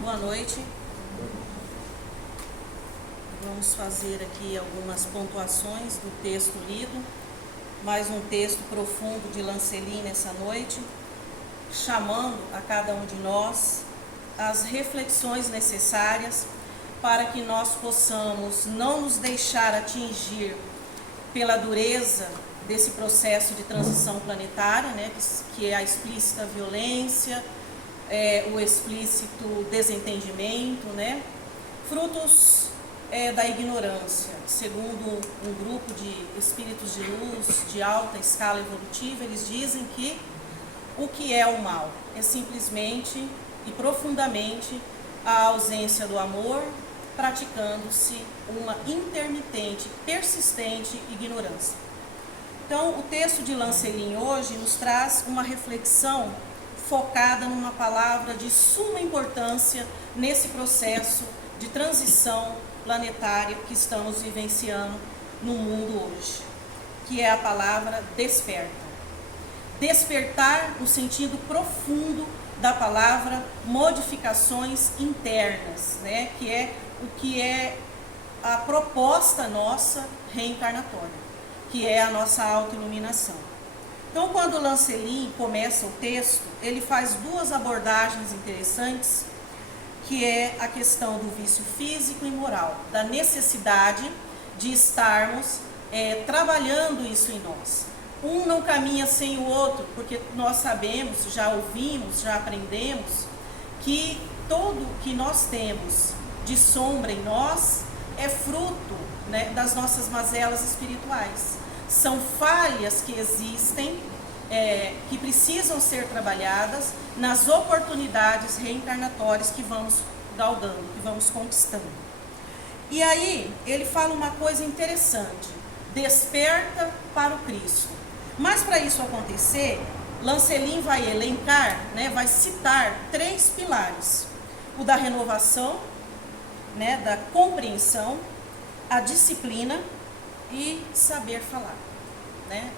Boa noite. Vamos fazer aqui algumas pontuações do texto lido, mais um texto profundo de Lancelin nessa noite, chamando a cada um de nós as reflexões necessárias para que nós possamos não nos deixar atingir pela dureza desse processo de transição planetária, né, que é a explícita violência, o explícito desentendimento, né, frutos da ignorância. Segundo um grupo de espíritos de luz de alta escala evolutiva, eles dizem que o que é o mal é simplesmente e profundamente a ausência do amor, praticando-se uma intermitente, persistente ignorância. Então, o texto de Lancelin hoje nos traz uma reflexão focada numa palavra de suma importância nesse processo de transição planetária que estamos vivenciando no mundo hoje, que é a palavra desperta. Despertar no sentido profundo da palavra modificações internas, né, que é a proposta nossa reencarnatória, que é a nossa autoiluminação. Então, quando Lancelin começa o texto, ele faz duas abordagens interessantes, que é a questão do vício físico e moral, da necessidade de estarmos trabalhando isso em nós. Um não caminha sem o outro, porque nós sabemos, já ouvimos, já aprendemos, que tudo que nós temos de sombra em nós é fruto, né, das nossas mazelas espirituais. São falhas que existem, que precisam ser trabalhadas nas oportunidades reencarnatórias que vamos galgando, que vamos conquistando. E aí, ele fala uma coisa interessante: desperta para o Cristo. Mas para isso acontecer, Lancelin vai elencar, né, vai citar três pilares: o da renovação, né, da compreensão, a disciplina e saber falar, né,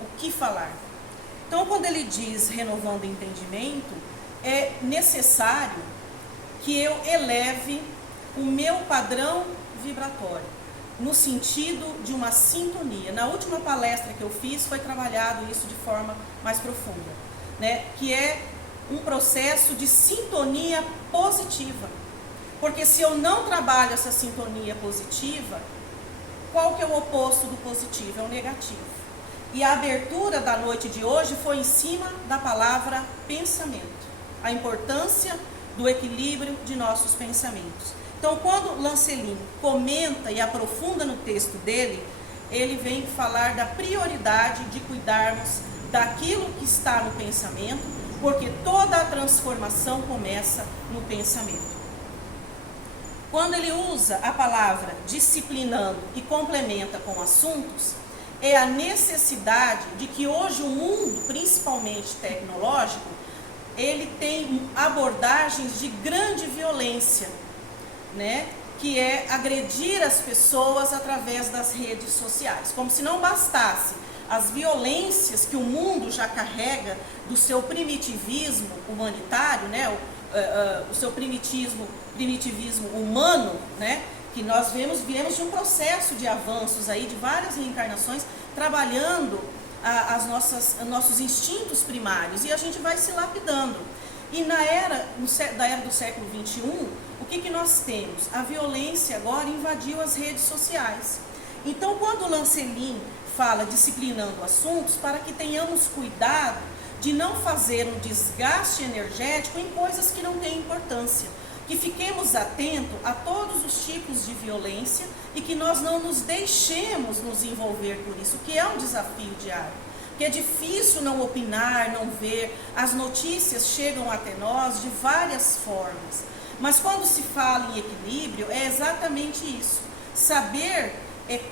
o que falar. Então, quando ele diz renovando o entendimento, é necessário que eu eleve o meu padrão vibratório, no sentido de uma sintonia. Na última palestra que eu fiz, foi trabalhado isso de forma mais profunda, né, que é um processo de sintonia positiva. Porque se eu não trabalho essa sintonia positiva, qual que é o oposto do positivo? É o negativo. E a abertura da noite de hoje foi em cima da palavra pensamento, a importância do equilíbrio de nossos pensamentos. Então, quando Lancelin comenta e aprofunda no texto dele, ele vem falar da prioridade de cuidarmos daquilo que está no pensamento, porque toda a transformação começa no pensamento. Quando ele usa a palavra disciplinando e complementa com assuntos, é a necessidade de que hoje o mundo, principalmente tecnológico, ele tem abordagens de grande violência, né, que é agredir as pessoas através das redes sociais, como se não bastasse as violências que o mundo já carrega do seu primitivismo humanitário, né, o seu primitivismo humano, né, que nós viemos de um processo de avanços aí, de várias reencarnações, trabalhando nossos instintos primários, e a gente vai se lapidando. E da era do século XXI, o que nós temos? A violência agora invadiu as redes sociais. Então, quando Lancelin fala disciplinando assuntos, para que tenhamos cuidado de não fazer um desgaste energético em coisas que não têm importância, que fiquemos atentos a todos os tipos de violência e que nós não nos deixemos nos envolver por isso, que é um desafio diário. Que é difícil não opinar, não ver, as notícias chegam até nós de várias formas. Mas quando se fala em equilíbrio, é exatamente isso. Saber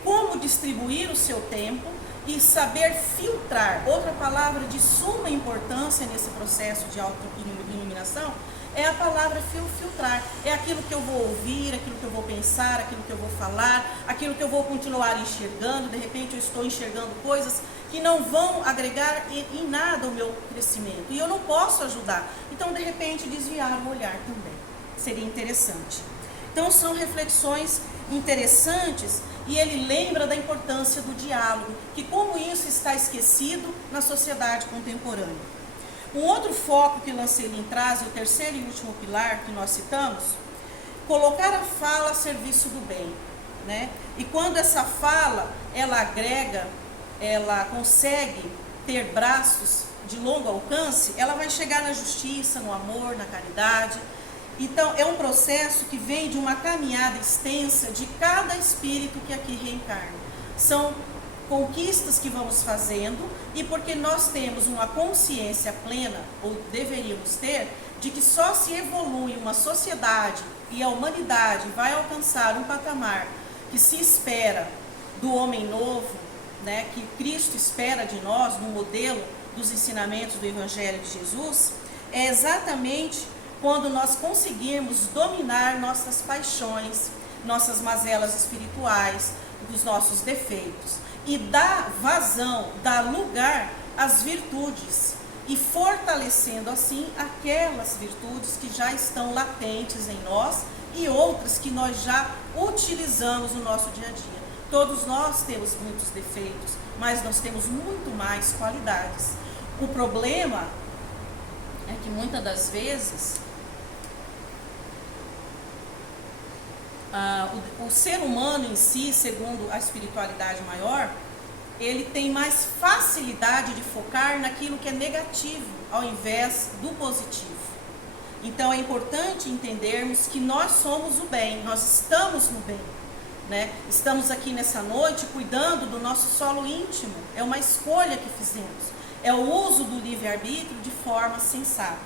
como distribuir o seu tempo e saber filtrar. Outra palavra de suma importância nesse processo de autoiluminação é a palavra filtrar. É aquilo que eu vou ouvir, aquilo que eu vou pensar, aquilo que eu vou falar, aquilo que eu vou continuar enxergando. De repente eu estou enxergando coisas que não vão agregar em nada o meu crescimento. E eu não posso ajudar. Então, de repente, desviar o olhar também. seria interessante. Então são reflexões interessantes e ele lembra da importância do diálogo, que como isso está esquecido na sociedade contemporânea. Um outro foco que Lancelin traz, o terceiro e último pilar que nós citamos, colocar a fala a serviço do bem, né? E quando essa fala, ela agrega, ela consegue ter braços de longo alcance, ela vai chegar na justiça, no amor, na caridade. Então, é um processo que vem de uma caminhada extensa de cada espírito que aqui reencarna. São conquistas que vamos fazendo e porque nós temos uma consciência plena, ou deveríamos ter, de que só se evolui uma sociedade e a humanidade vai alcançar um patamar que se espera do homem novo, né, que Cristo espera de nós, no modelo dos ensinamentos do Evangelho de Jesus, é exatamente quando nós conseguirmos dominar nossas paixões, nossas mazelas espirituais, os nossos defeitos, e dar vazão, dar lugar às virtudes, e fortalecendo assim aquelas virtudes que já estão latentes em nós e outras que nós já utilizamos no nosso dia a dia. Todos nós temos muitos defeitos, mas nós temos muito mais qualidades. O problema é que muitas das vezes o ser humano em si, segundo a espiritualidade maior, ele tem mais facilidade de focar naquilo que é negativo, ao invés do positivo. Então é importante entendermos que nós somos o bem, nós estamos no bem, né? Estamos aqui nessa noite cuidando do nosso solo íntimo, é uma escolha que fizemos, é o uso do livre-arbítrio de forma sensata.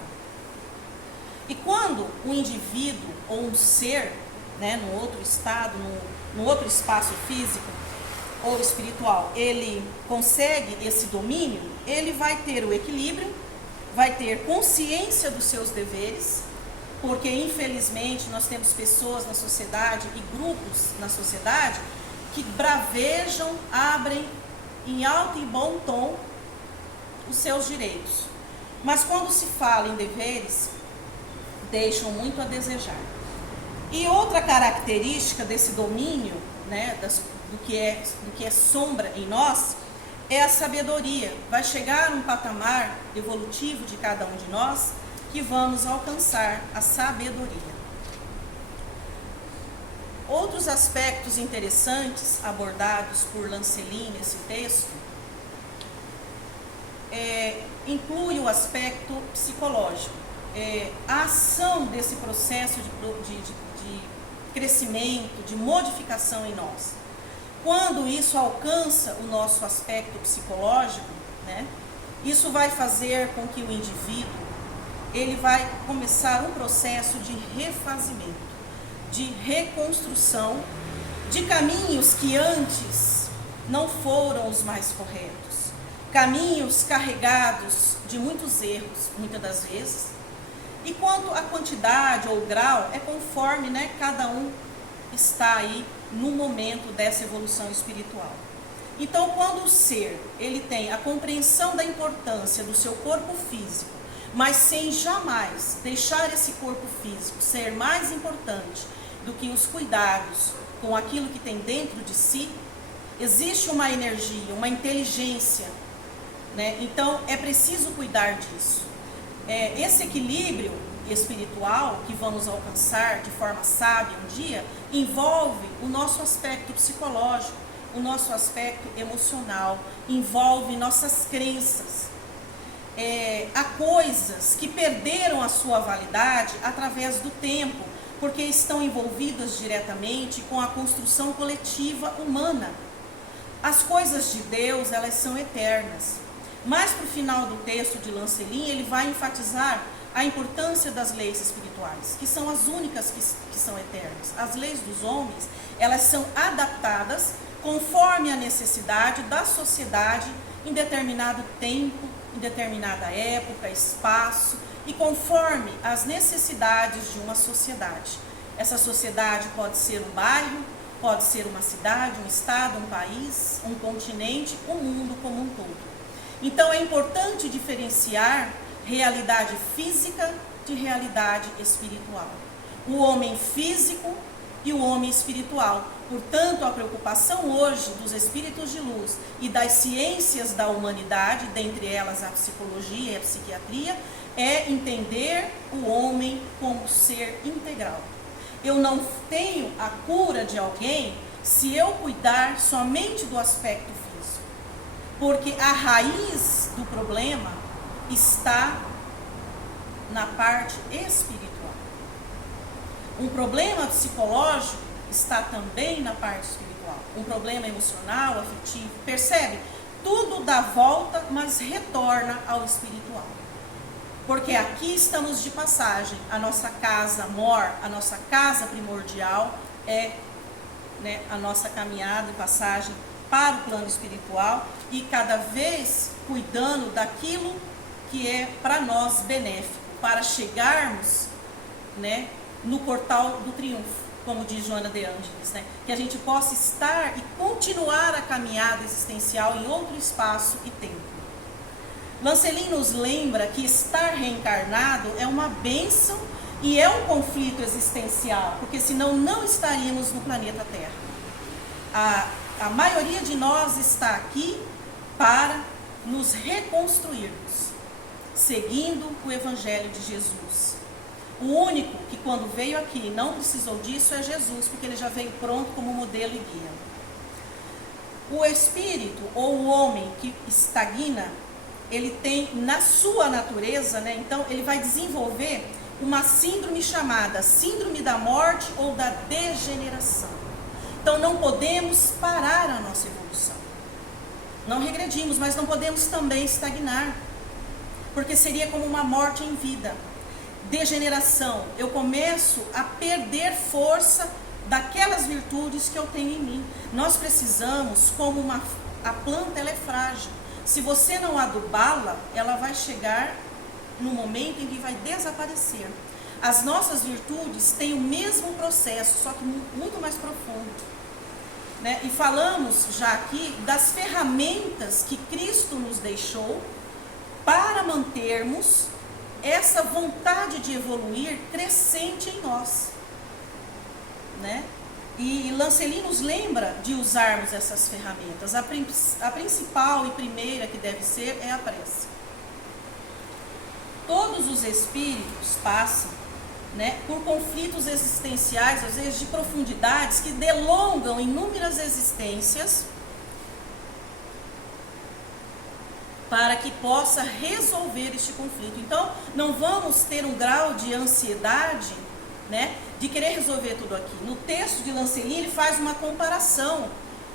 E quando um indivíduo ou um ser, né, no outro estado, no outro espaço físico ou espiritual, ele consegue esse domínio, ele vai ter o equilíbrio, vai ter consciência dos seus deveres, porque infelizmente nós temos pessoas na sociedade e grupos na sociedade que bravejam, abrem em alto e bom tom os seus direitos. Mas quando se fala em deveres, deixam muito a desejar. E outra característica desse domínio, né, do que é sombra em nós, é a sabedoria. Vai chegar um patamar evolutivo de cada um de nós que vamos alcançar a sabedoria. Outros aspectos interessantes abordados por Lancelin nesse texto inclui o aspecto psicológico, a ação desse processo de crescimento, de modificação em nós. Quando isso alcança o nosso aspecto psicológico, né, isso vai fazer com que o indivíduo ele vai começar um processo de refazimento, de reconstrução de caminhos que antes não foram os mais corretos, caminhos carregados de muitos erros, muitas das vezes. E quanto à quantidade ou grau, é conforme, né, cada um está aí no momento dessa evolução espiritual. Então, quando o ser ele tem a compreensão da importância do seu corpo físico, mas sem jamais deixar esse corpo físico ser mais importante do que os cuidados com aquilo que tem dentro de si, existe uma energia, uma inteligência, né? Então é preciso cuidar disso. Esse equilíbrio espiritual que vamos alcançar de forma sábia um dia, envolve o nosso aspecto psicológico, o nosso aspecto emocional, envolve nossas crenças. Há coisas que perderam a sua validade através do tempo, porque estão envolvidas diretamente com a construção coletiva humana. As coisas de Deus, elas são eternas. Mas para o final do texto de Lancelin, ele vai enfatizar a importância das leis espirituais, que são as únicas que são eternas. As leis dos homens, elas são adaptadas conforme a necessidade da sociedade em determinado tempo, em determinada época, espaço, e conforme as necessidades de uma sociedade. Essa sociedade pode ser um bairro, pode ser uma cidade, um estado, um país, um continente, o mundo como um todo. Então é importante diferenciar realidade física de realidade espiritual. o homem físico e o homem espiritual. Portanto, a preocupação hoje dos espíritos de luz e das ciências da humanidade, dentre elas a psicologia e a psiquiatria, é entender o homem como ser integral. Eu não tenho a cura de alguém se eu cuidar somente do aspecto físico, porque a raiz do problema está na parte espiritual. Um problema psicológico está também na parte espiritual. Um problema emocional, afetivo, percebe? Tudo dá volta, mas retorna ao espiritual. Porque aqui estamos de passagem. A nossa casa mor, a nossa casa primordial é, né, a nossa caminhada e passagem para o plano espiritual e cada vez cuidando daquilo que é para nós benéfico, para chegarmos, né, no portal do triunfo, como diz Joana de Ângeles, né? Que a gente possa estar e continuar a caminhada existencial em outro espaço e tempo. Lancelin nos lembra que estar reencarnado é uma bênção e é um conflito existencial, porque senão não estaríamos no planeta Terra. A maioria de nós está aqui para nos reconstruirmos, seguindo o Evangelho de Jesus. O único que quando veio aqui não precisou disso é Jesus, porque ele já veio pronto como modelo e guia. O espírito ou o homem que estagna, ele tem na sua natureza, né, então ele vai desenvolver uma síndrome chamada síndrome da morte ou da degeneração. Então não podemos parar a nossa evolução. Não regredimos, mas não podemos também estagnar, porque seria como uma morte em vida. Degeneração, eu começo a perder força daquelas virtudes que eu tenho em mim. Nós precisamos, como a planta ela é frágil. Se você não adubá-la, ela vai chegar no momento em que vai desaparecer. As nossas virtudes têm o mesmo processo, só que muito mais profundo, né? E falamos já aqui das ferramentas que Cristo nos deixou para mantermos essa vontade de evoluir crescente em nós, né? E Lancelin nos lembra de usarmos essas ferramentas. A principal e primeira que deve ser é a prece. Todos os espíritos passam, né, por conflitos existenciais, às vezes de profundidades, que delongam inúmeras existências, para que possa resolver este conflito. Então, não vamos ter um grau de ansiedade, né, de querer resolver tudo aqui. No texto de Lancelin, ele faz uma comparação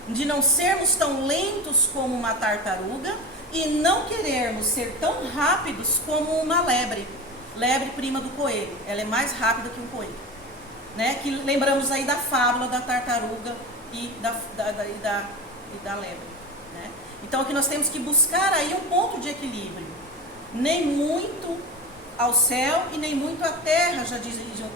de não sermos tão lentos como uma tartaruga e não querermos ser tão rápidos como uma lebre prima do coelho. Ela é mais rápida que um coelho, né? Que lembramos aí da fábula da tartaruga e da lebre, né? Então aqui nós temos que buscar aí um ponto de equilíbrio, nem muito ao céu e nem muito à terra, já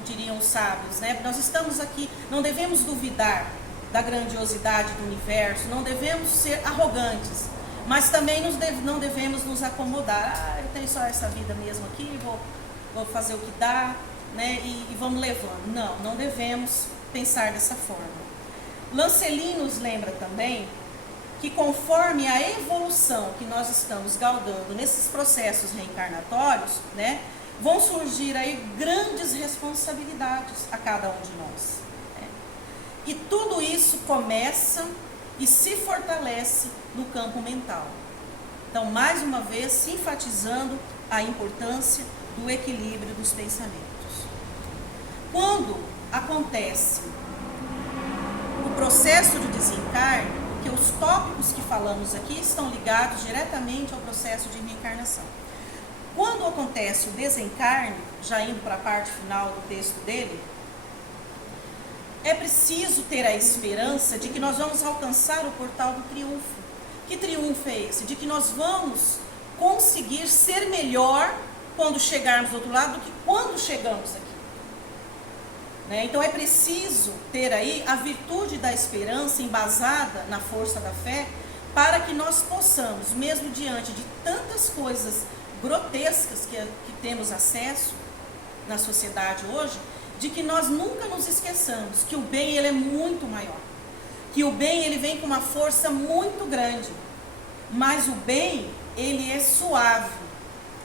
diriam os sábios, né? Nós estamos aqui, não devemos duvidar da grandiosidade do universo, não devemos ser arrogantes, mas também não devemos nos acomodar. Eu tenho só essa vida mesmo aqui, vou fazer o que dá, né? E vamos levando. Não devemos pensar dessa forma. Lancelin nos lembra também que conforme a evolução que nós estamos galgando nesses processos reencarnatórios, né, vão surgir aí grandes responsabilidades a cada um de nós, né? E tudo isso começa e se fortalece no campo mental. Então, mais uma vez, enfatizando a importância do equilíbrio dos pensamentos. Quando acontece o processo de desencarne, que os tópicos que falamos aqui estão ligados diretamente ao processo de reencarnação. Quando acontece o desencarne, já indo para a parte final do texto dele, é preciso ter a esperança de que nós vamos alcançar o portal do triunfo. Que triunfo é esse? De que nós vamos conseguir ser melhor quando chegarmos do outro lado do que quando chegamos aqui. Né? Então é preciso ter aí a virtude da esperança embasada na força da fé, para que nós possamos, mesmo diante de tantas coisas grotescas que temos acesso na sociedade hoje, de que nós nunca nos esqueçamos que o bem ele é muito maior, que o bem ele vem com uma força muito grande, mas o bem ele é suave,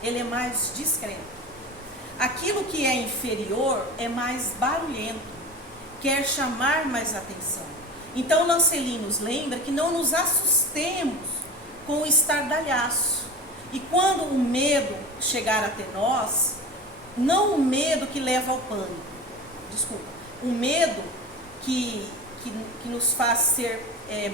ele é mais discreto. Aquilo que é inferior é mais barulhento, quer chamar mais atenção. Então Lancelin nos lembra que não nos assustemos com o estardalhaço. E quando o medo chegar até nós, não o medo que leva ao pânico, desculpa, o medo que nos faz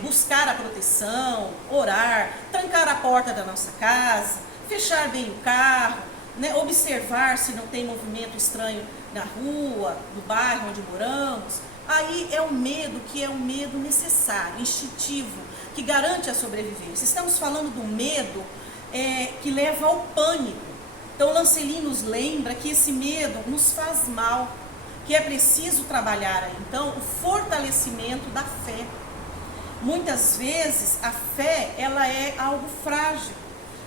buscar a proteção, orar, trancar a porta da nossa casa, fechar bem o carro, né, observar se não tem movimento estranho na rua, no bairro onde moramos. Aí é um medo que é um medo necessário, instintivo, que garante a sobrevivência. Estamos falando do medo que leva ao pânico. Então Lancelin nos lembra que esse medo nos faz mal, que é preciso trabalhar aí, então, o fortalecimento da fé. Muitas vezes a fé ela é algo frágil.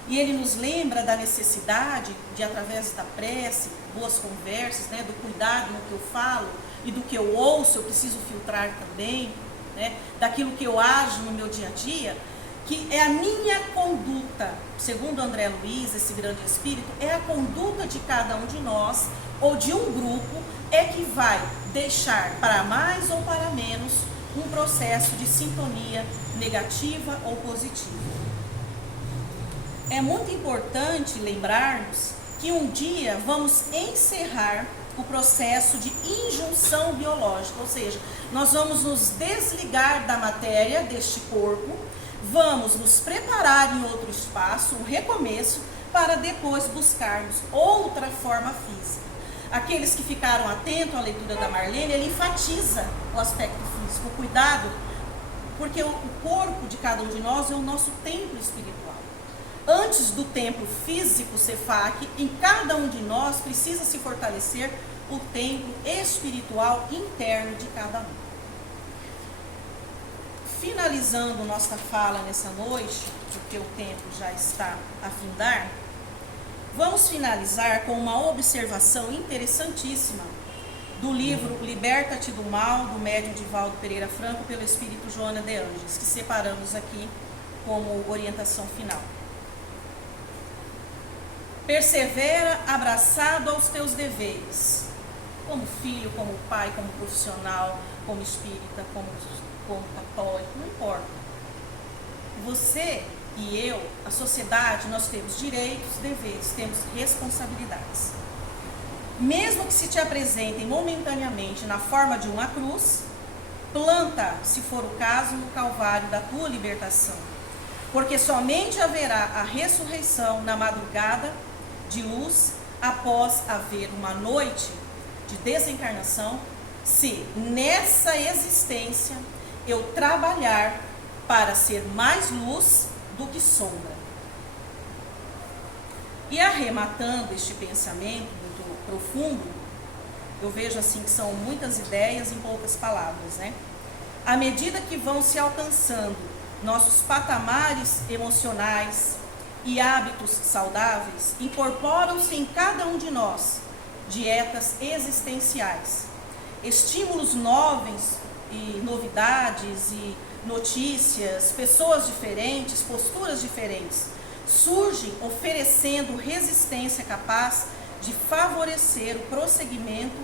E ele nos lembra da necessidade de, através da prece, boas conversas, né, do cuidado no que eu falo e do que eu ouço, eu preciso filtrar também, né, daquilo que eu ajo no meu dia a dia, que é a minha conduta, segundo André Luiz, esse grande espírito, é a conduta de cada um de nós, ou de um grupo, é que vai deixar para mais ou para menos um processo de sintonia negativa ou positiva. É muito importante lembrarmos que um dia vamos encerrar o processo de injunção biológica, ou seja, nós vamos nos desligar da matéria deste corpo, vamos nos preparar em outro espaço, um recomeço, para depois buscarmos outra forma física. Aqueles que ficaram atentos à leitura da Marlene, ele enfatiza o aspecto físico, o cuidado, porque o corpo de cada um de nós é o nosso templo espiritual. Antes do templo físico Cefac, em cada um de nós precisa se fortalecer o templo espiritual interno de cada um. Finalizando nossa fala nessa noite, porque o tempo já está a findar, vamos finalizar com uma observação interessantíssima do livro Liberta-te do Mal, do médium Divaldo Pereira Franco, pelo Espírito Joana de Ângeles, que separamos aqui como orientação final. Persevera abraçado aos teus deveres, como filho, como pai, como profissional, como espírita, como católico, não importa. Você e eu, a sociedade, nós temos direitos, deveres, temos responsabilidades. Mesmo que se te apresentem momentaneamente na forma de uma cruz, planta, se for o caso, no calvário da tua libertação. Porque somente haverá a ressurreição na madrugada de luz, após haver uma noite de desencarnação, se nessa existência eu trabalhar para ser mais luz do que sombra. E arrematando este pensamento muito profundo, eu vejo assim que são muitas ideias em poucas palavras, né? À medida que vão se alcançando nossos patamares emocionais e hábitos saudáveis, incorporam-se em cada um de nós dietas existenciais, estímulos novos e novidades e notícias, pessoas diferentes, posturas diferentes, surgem oferecendo resistência capaz de favorecer o prosseguimento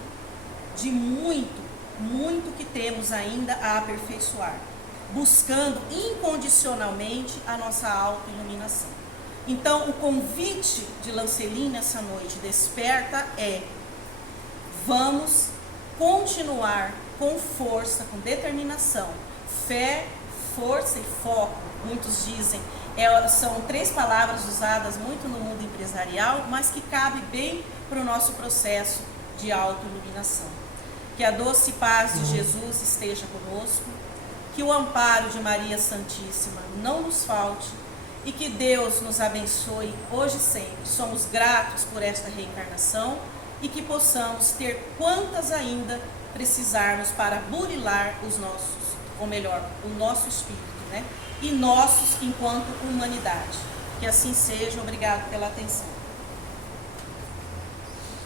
de muito que temos ainda a aperfeiçoar, buscando incondicionalmente a nossa autoiluminação. Então, o convite de Lancelin nessa noite desperta é: vamos continuar com força, com determinação, fé, força e foco. Muitos dizem, são 3 palavras usadas muito no mundo empresarial, mas que cabe bem para o nosso processo de autoiluminação. Que a doce paz de Jesus esteja conosco, que o amparo de Maria Santíssima não nos falte e que Deus nos abençoe hoje e sempre. Somos gratos por esta reencarnação e que possamos ter quantas ainda precisarmos para burilar os nossos, ou melhor, o nosso espírito, né? E nossos enquanto humanidade. Que assim seja. Obrigado pela atenção.